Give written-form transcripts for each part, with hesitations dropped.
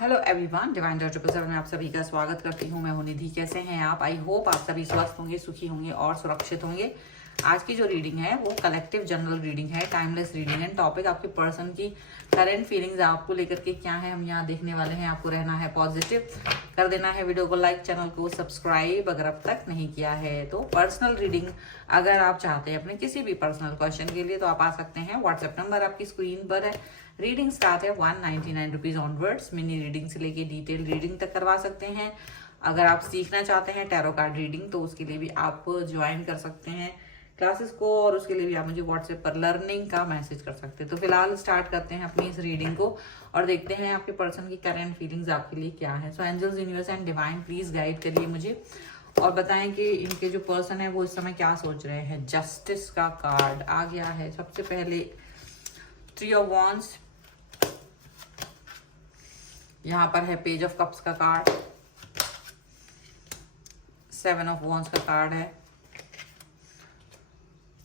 Hello everyone, divine dot 777 में आप सभी का स्वागत करती हूँ। मैं हूँ निधि। कैसे हैं आप? आई होप आप सभी स्वस्थ होंगे, सुखी होंगे और सुरक्षित होंगे। आज की जो रीडिंग है वो कलेक्टिव जनरल रीडिंग है, टाइमलेस रीडिंग है। टॉपिक आपके पर्सन की करंट फीलिंग्स आपको लेकर के क्या है, हम यहाँ देखने वाले हैं। आपको रहना है पॉजिटिव, कर देना है वीडियो को लाइक, चैनल को सब्सक्राइब अगर अब तक नहीं किया है तो। पर्सनल रीडिंग अगर आप चाहते हैं अपने किसी भी पर्सनल क्वेश्चन के लिए तो आप आ सकते हैं। व्हाट्सएप नंबर आपकी स्क्रीन पर है। रीडिंग स्टार्ट है 199 रुपीज ऑनवर्ड्स। मिनी रीडिंग से लेके डिटेल रीडिंग तक करवा सकते हैं। अगर आप सीखना चाहते हैं टैरो कार्ड रीडिंग तो उसके लिए भी आप ज्वाइन कर सकते हैं क्लासेस को, और उसके लिए भी आप मुझे व्हाट्सएप पर लर्निंग का मैसेज कर सकते हैं। तो फिलहाल स्टार्ट करते हैं अपनी इस रीडिंग को और देखते हैं आपके पर्सन की करंट फीलिंग्स आपके लिए क्या है। So angels, universe and divine please guide करिए मुझे और बताएं कि इनके जो पर्सन है वो इस समय क्या सोच रहे हैं। जस्टिस का कार्ड आ गया है। सबसे पहले 3 ऑफ वॉन्ड्स, यहाँ पर है पेज ऑफ कप्स का कार्ड, 7 ऑफ वॉन्ड्स का कार्ड है,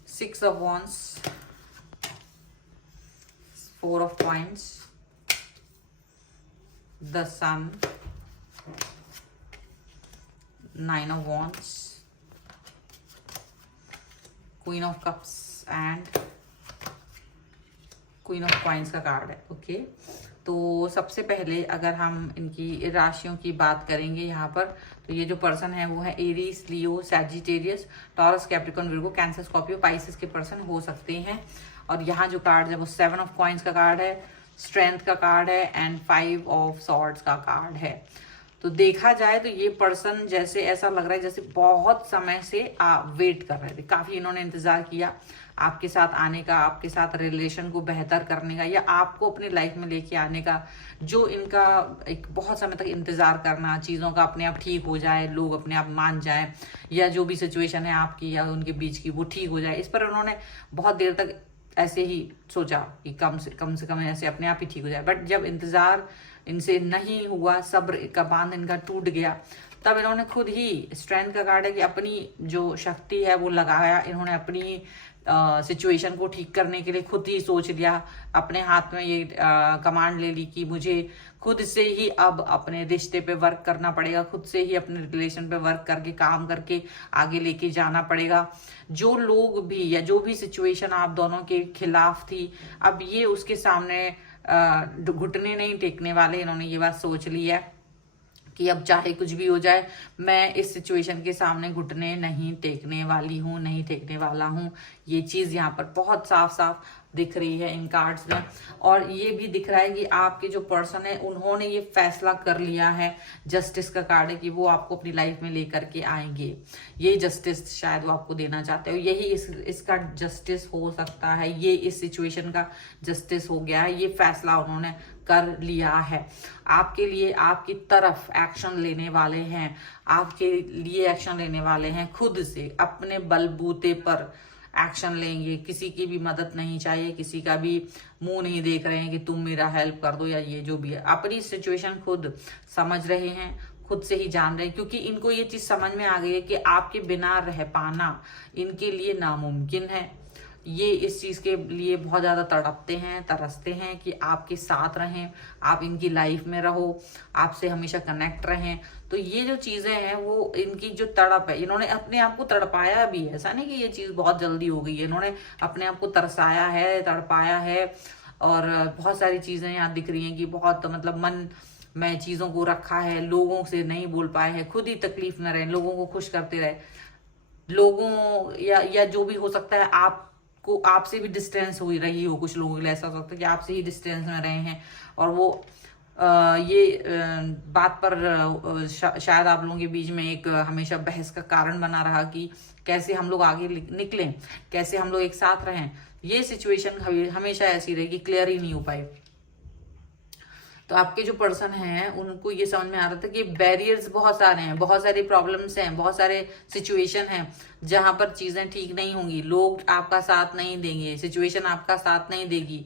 6 of wands, 4 of coins, the sun, 9 of wands, queen of cups and queen of coins का कार्ड है। ओके, तो सबसे पहले अगर हम इनकी राशियों की बात करेंगे यहाँ पर, तो ये जो पर्सन है वो है Aries, Leo, Sagittarius, Taurus, Capricorn, Virgo, Cancer, Scorpio, Pisces के पर्सन हो सकते हैं। और यहाँ जो कार्ड है वो 7 ऑफ कॉइन्स का कार्ड है, स्ट्रेंथ का कार्ड है एंड 5 ऑफ सॉर्ड्स का कार्ड है। तो देखा जाए तो ये पर्सन जैसे ऐसा लग रहा है जैसे बहुत समय से वेट कर रहे थे, काफी इन्होंने इंतजार किया आपके साथ आने का, आपके साथ रिलेशन को बेहतर करने का, या आपको अपनी लाइफ में लेके आने का। जो इनका एक बहुत समय तक इंतजार करना, चीज़ों का अपने आप ठीक हो जाए, लोग अपने आप मान जाए, या जो भी सिचुएशन है आपकी या उनके बीच की वो ठीक हो जाए, इस पर उन्होंने बहुत देर तक ऐसे ही सोचा कि कम से कम ऐसे अपने आप ही ठीक हो जाए। बट जब इंतजार इनसे नहीं हुआ, सब्र का बांध इनका टूट गया, तब इन्होंने खुद ही, स्ट्रेंथ का कार्ड है कि अपनी जो शक्ति है वो लगाया। इन्होंने अपनी सिचुएशन को ठीक करने के लिए खुद ही सोच लिया, अपने हाथ में ये कमांड ले ली कि मुझे खुद से ही अब अपने रिश्ते पे वर्क करना पड़ेगा, खुद से ही अपने रिलेशन पे वर्क करके काम करके आगे लेके जाना पड़ेगा। जो लोग भी या जो भी सिचुएशन आप दोनों के खिलाफ थी, अब ये उसके सामने घुटने नहीं टेकने वाले। इन्होंने ये बात सोच ली है कि अब चाहे कुछ भी हो जाए, मैं इस सिचुएशन के सामने घुटने नहीं टेकने वाली हूँ, नहीं टेकने वाला हूँ। ये चीज़ यहाँ पर बहुत साफ साफ दिख रही है इन कार्ड्स में। और ये भी दिख रहा है कि आपके जो पर्सन है उन्होंने ये फैसला कर लिया है, जस्टिस का कार्ड है, कि वो आपको अपनी लाइफ में लेकर के आएंगे। ये जस्टिस शायद वो आपको देना चाहते हो, यही इसका जस्टिस हो सकता है, ये इस सिचुएशन का जस्टिस हो गया है। ये फैसला उन्होंने कर लिया है, आपके लिए आपकी तरफ एक्शन लेने वाले हैं, आपके लिए एक्शन लेने वाले हैं, खुद से अपने बलबूते पर एक्शन लेंगे। किसी की भी मदद नहीं चाहिए, किसी का भी मुंह नहीं देख रहे हैं कि तुम मेरा हेल्प कर दो या ये जो भी है। अपनी सिचुएशन खुद समझ रहे हैं, खुद से ही जान रहे हैं, क्योंकि इनको ये चीज समझ में आ गई है कि आपके बिना रह पाना इनके लिए नामुमकिन है। ये इस चीज के लिए बहुत ज्यादा तड़पते हैं, तरसते हैं कि आपके साथ रहें, आप इनकी लाइफ में रहो, आपसे हमेशा कनेक्ट रहें। तो ये जो चीजें हैं वो इनकी जो तड़प है, इन्होंने अपने आप को तड़पाया भी है। ऐसा नहीं कि ये चीज बहुत जल्दी हो गई है, इन्होंने अपने आप को तरसाया है, तड़पाया है। और बहुत सारी चीजें यहाँ दिख रही हैं कि बहुत मतलब मन में चीजों को रखा है, लोगों से नहीं बोल पाए हैं, खुद ही तकलीफ में रहे, लोगों को खुश करते रहे, लोगों या जो भी हो सकता है आपको, आपसे भी डिस्टेंस हो रही हो। कुछ लोगों के लिए ऐसा हो सकता है कि आपसे ही डिस्टेंस में रहे हैं और वो बात पर शायद आप लोगों के बीच में एक हमेशा बहस का कारण बना रहा कि कैसे हम लोग आगे निकलें, कैसे हम लोग एक साथ रहें। ये सिचुएशन हमेशा ऐसी रहेगी, क्लियर ही नहीं हो पाई। तो आपके जो पर्सन हैं उनको ये समझ में आ रहा था कि बैरियर्स बहुत सारे हैं, बहुत सारी प्रॉब्लम्स हैं, बहुत सारे सिचुएशन हैं जहां पर चीजें ठीक नहीं होंगी, लोग आपका साथ नहीं देंगे, सिचुएशन आपका साथ नहीं देगी।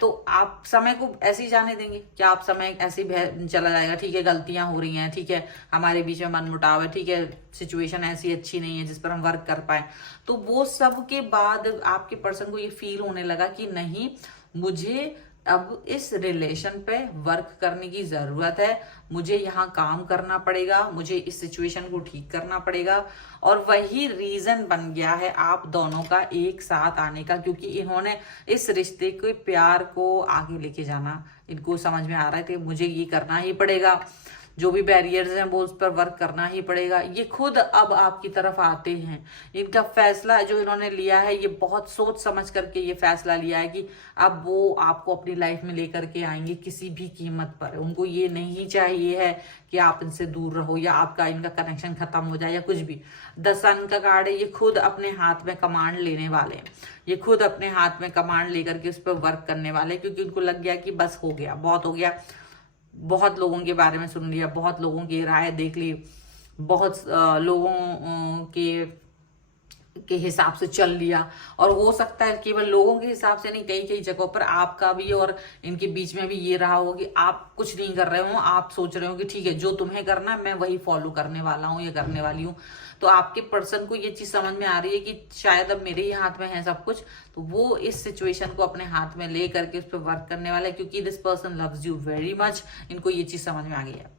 तो आप समय को ऐसे ही जाने देंगे? क्या आप समय ऐसे ही चला जाएगा? ठीक है, गलतियां हो रही हैं, ठीक है, हमारे बीच में मनमुटाव है, ठीक है, सिचुएशन ऐसी अच्छी नहीं है जिस पर हम वर्क कर पाए। तो वो सब के बाद आपके पर्सन को ये फील होने लगा कि नहीं, मुझे अब इस रिलेशन पे वर्क करने की जरूरत है, मुझे यहाँ काम करना पड़ेगा, मुझे इस सिचुएशन को ठीक करना पड़ेगा। और वही रीजन बन गया है आप दोनों का एक साथ आने का, क्योंकि इन्होंने इस रिश्ते के प्यार को आगे लेके जाना इनको समझ में आ रहा है कि मुझे ये करना ही पड़ेगा, जो भी बैरियर्स हैं वो उस पर वर्क करना ही पड़ेगा। ये खुद अब आपकी तरफ आते हैं। इनका फैसला जो इन्होंने लिया है, ये बहुत सोच समझ करके ये फैसला लिया है कि अब वो आपको अपनी लाइफ में लेकर के आएंगे किसी भी कीमत पर। उनको ये नहीं चाहिए है कि आप इनसे दूर रहो या आपका इनका कनेक्शन खत्म हो जाए या कुछ भी। द सन का कार्ड है, ये खुद अपने हाथ में कमांड लेने वाले हैं, ये खुद अपने हाथ में कमांड लेकर के उस पर वर्क करने वाले, क्योंकि उनको लग गया कि बस हो गया, बहुत हो गया, बहुत लोगों के बारे में सुन लिया, बहुत लोगों की राय देख ली, बहुत लोगों के हिसाब से चल लिया। और हो सकता है केवल लोगों के हिसाब से नहीं, कई कई जगहों पर आपका भी और इनके बीच में भी ये रहा हो कि आप कुछ नहीं कर रहे हो, आप सोच रहे हो कि ठीक है जो तुम्हें करना है मैं वही फॉलो करने वाला हूँ या करने वाली हूँ। तो आपके पर्सन को ये चीज समझ में आ रही है कि शायद अब मेरे ही हाथ में है सब कुछ, तो वो इस सिचुएशन को अपने हाथ में ले करके उस पर वर्क करने वाला है, क्योंकि this person loves you very much. इनको ये चीज समझ में आ गई है,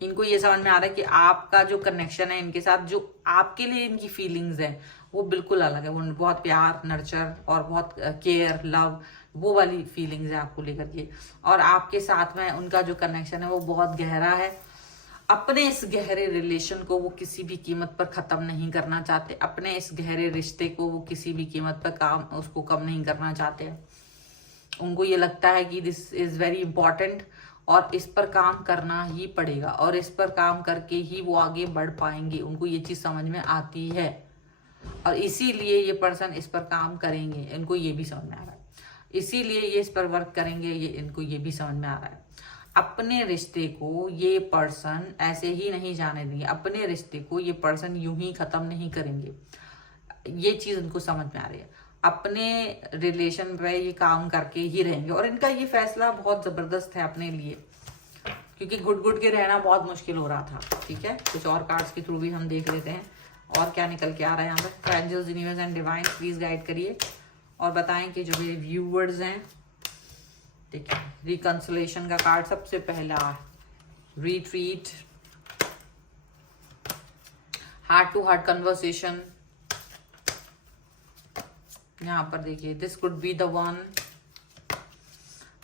इनको ये समझ में आ रहा है कि आपका जो कनेक्शन है इनके साथ, जो आपके लिए इनकी फीलिंग्स है वो बिल्कुल अलग है। वो बहुत प्यार, नर्चर और बहुत केयर, लव, वो वाली फीलिंग्स है आपको लेकर के। और आपके साथ में उनका जो कनेक्शन है वो बहुत गहरा है। अपने इस गहरे रिलेशन को वो किसी भी कीमत पर खत्म नहीं करना चाहते, अपने इस गहरे रिश्ते को वो किसी भी कीमत पर उसको कम नहीं करना चाहते। उनको ये लगता है कि दिस इज वेरी इंपॉर्टेंट और इस पर काम करना ही पड़ेगा, और इस पर काम करके ही वो आगे बढ़ पाएंगे। उनको ये चीज समझ में आती है और इसीलिए ये पर्सन इस पर काम करेंगे। इनको ये भी समझ में आ रहा है, इसीलिए ये इस पर वर्क करेंगे, ये इनको ये भी समझ में आ रहा है। अपने रिश्ते को ये पर्सन ऐसे ही नहीं जाने देंगे, अपने रिश्ते को ये पर्सन यूं ही खत्म नहीं करेंगे। ये चीज उनको समझ में आ रही है। अपने रिलेशन पे ये काम करके ही रहेंगे और इनका ये फैसला बहुत जबरदस्त है अपने लिए, क्योंकि घुट घुट के रहना बहुत मुश्किल हो रहा था। ठीक है, कुछ और कार्ड्स के थ्रू भी हम देख लेते हैं और क्या निकल के आ रहा है यहाँ पे। Angels, universe and divine please guide करिए और बताएं कि जो मेरे व्यूवर्स हैं। ठीक है, रिकंसोलेशन का कार्ड सबसे पहला, retreat, heart to heart conversation. यहाँ पर देखिए, this could be the one,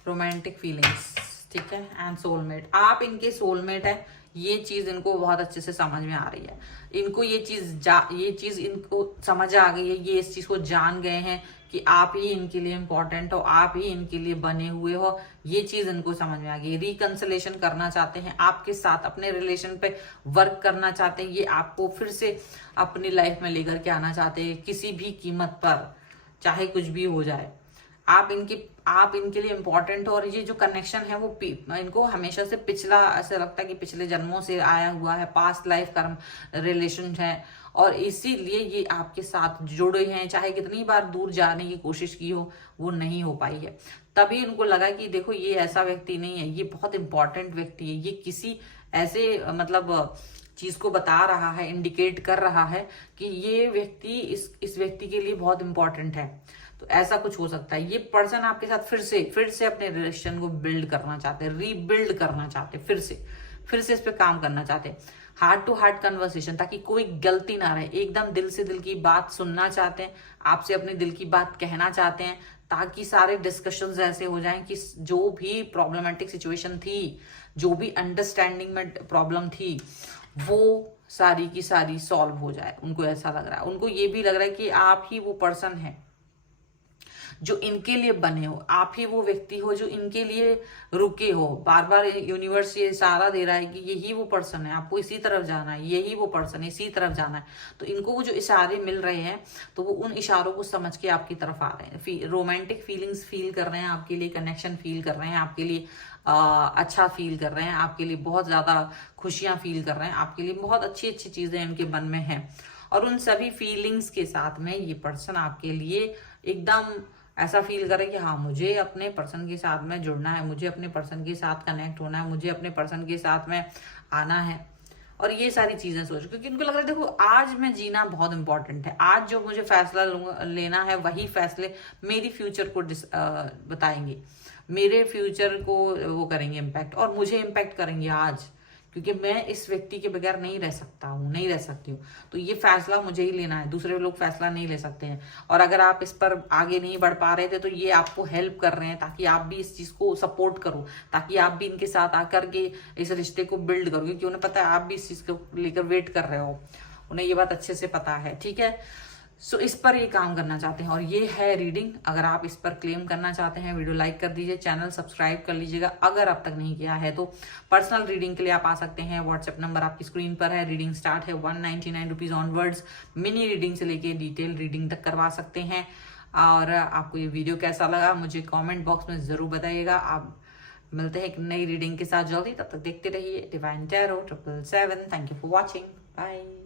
romantic feelings. ठीक है, एंड सोलमेट। आप इनके सोलमेट है, ये चीज इनको बहुत अच्छे से समझ में आ रही है। इनको ये चीज इनको समझ आ गई है, ये इस चीज को जान गए हैं कि आप ही इनके लिए इम्पोर्टेंट हो, आप ही इनके लिए बने हुए हो। ये चीज इनको समझ में आ गई। रिकंसलेशन करना चाहते हैं आपके साथ, अपने रिलेशन पे वर्क करना चाहते हैं, ये आपको फिर से अपनी लाइफ में लेकर के आना चाहते हैं किसी भी कीमत पर, चाहे कुछ भी हो जाए। आप इनके लिए इम्पोर्टेंट हो और ये जो कनेक्शन है वो इनको हमेशा से पिछला ऐसा लगता है कि पिछले जन्मों से आया हुआ है, पास्ट लाइफ का रिलेशन है और इसीलिए ये आपके साथ जुड़े हैं। चाहे कितनी बार दूर जाने की कोशिश की हो, वो नहीं हो पाई है। तभी उनको लगा कि देखो ये ऐसा व्यक्ति नहीं है, ये बहुत इंपॉर्टेंट व्यक्ति है, ये किसी ऐसे मतलब चीज को बता रहा है, इंडिकेट कर रहा है कि ये व्यक्ति इस व्यक्ति के लिए बहुत इंपॉर्टेंट है। तो ऐसा कुछ हो सकता है। ये पर्सन आपके साथ फिर से अपने रिलेशन को बिल्ड करना चाहते हैं, रीबिल्ड करना चाहते हैं, फिर से इस पे काम करना चाहते हैं। हार्ट टू हार्ट कन्वर्सेशन, ताकि कोई गलती ना रहे, एकदम दिल से दिल की बात सुनना चाहते हैं, आपसे अपने दिल की बात कहना चाहते हैं, ताकि सारे डिस्कशंस ऐसे हो जाएं कि जो भी प्रॉब्लमेटिक सिचुएशन थी, जो भी अंडरस्टैंडिंग में प्रॉब्लम थी, वो सारी की सारी सॉल्व हो जाए। उनको ऐसा लग रहा है, उनको ये भी लग रहा है कि आप ही वो पर्सन है जो इनके लिए बने हो, आप ही वो व्यक्ति हो जो इनके लिए रुके हो। बार बार यूनिवर्स ये इशारा दे रहा है कि यही वो पर्सन है, आपको इसी तरफ जाना है, यही वो पर्सन है, इसी तरफ जाना है। तो इनको वो जो इशारे मिल रहे हैं, तो वो उन इशारों को समझ के आपकी तरफ आ रहे हैं। रोमांटिक फीलिंग्स फील कर रहे हैं आपके लिए, कनेक्शन फील कर रहे हैं आपके लिए, अच्छा फील कर रहे हैं आपके लिए, बहुत ज्यादा खुशियां फील कर रहे हैं आपके लिए, बहुत अच्छी अच्छी चीजें इनके मन में हैं। और उन सभी फीलिंग्स के साथ में ये पर्सन आपके लिए एकदम ऐसा फील करे कि हाँ, मुझे अपने पर्सन के साथ में जुड़ना है, मुझे अपने पर्सन के साथ कनेक्ट होना है, मुझे अपने पर्सन के साथ में आना है। और ये सारी चीजें सोच, क्योंकि इनको लग रहा है देखो आज मैं जीना बहुत इंपॉर्टेंट है, आज जो मुझे फैसला लेना है वही फैसले मेरी फ्यूचर को बताएंगे। मेरे फ्यूचर को वो करेंगे इम्पैक्ट, और मुझे इम्पैक्ट करेंगे आज, क्योंकि मैं इस व्यक्ति के बगैर नहीं रह सकता हूँ, नहीं रह सकती हूँ। तो ये फैसला मुझे ही लेना है, दूसरे लोग फैसला नहीं ले सकते हैं। और अगर आप इस पर आगे नहीं बढ़ पा रहे थे तो ये आपको हेल्प कर रहे हैं, ताकि आप भी इस चीज को सपोर्ट करो, ताकि आप भी इनके साथ आकर के इस रिश्ते को बिल्ड करो, क्योंकि उन्हें पता है आप भी इस चीज को लेकर वेट कर रहे हो, उन्हें ये बात अच्छे से पता है, ठीक है। सो इस पर ये काम करना चाहते हैं, और ये है रीडिंग। अगर आप इस पर क्लेम करना चाहते हैं, वीडियो लाइक कर दीजिए, चैनल सब्सक्राइब कर लीजिएगा अगर अब तक नहीं किया है। तो पर्सनल रीडिंग के लिए आप आ सकते हैं, व्हाट्सएप नंबर आपकी स्क्रीन पर है। रीडिंग स्टार्ट है 199 रुपीज ऑनवर्ड्स। मिनी रीडिंग से लेके डिटेल रीडिंग तक करवा सकते हैं। और आपको ये वीडियो कैसा लगा मुझे कॉमेंट बॉक्स में जरूर बताइएगा। आप मिलते हैं एक नई रीडिंग के साथ जल्दी, तब तक देखते रहिए divine tarot 777। Thank you for watching, bye.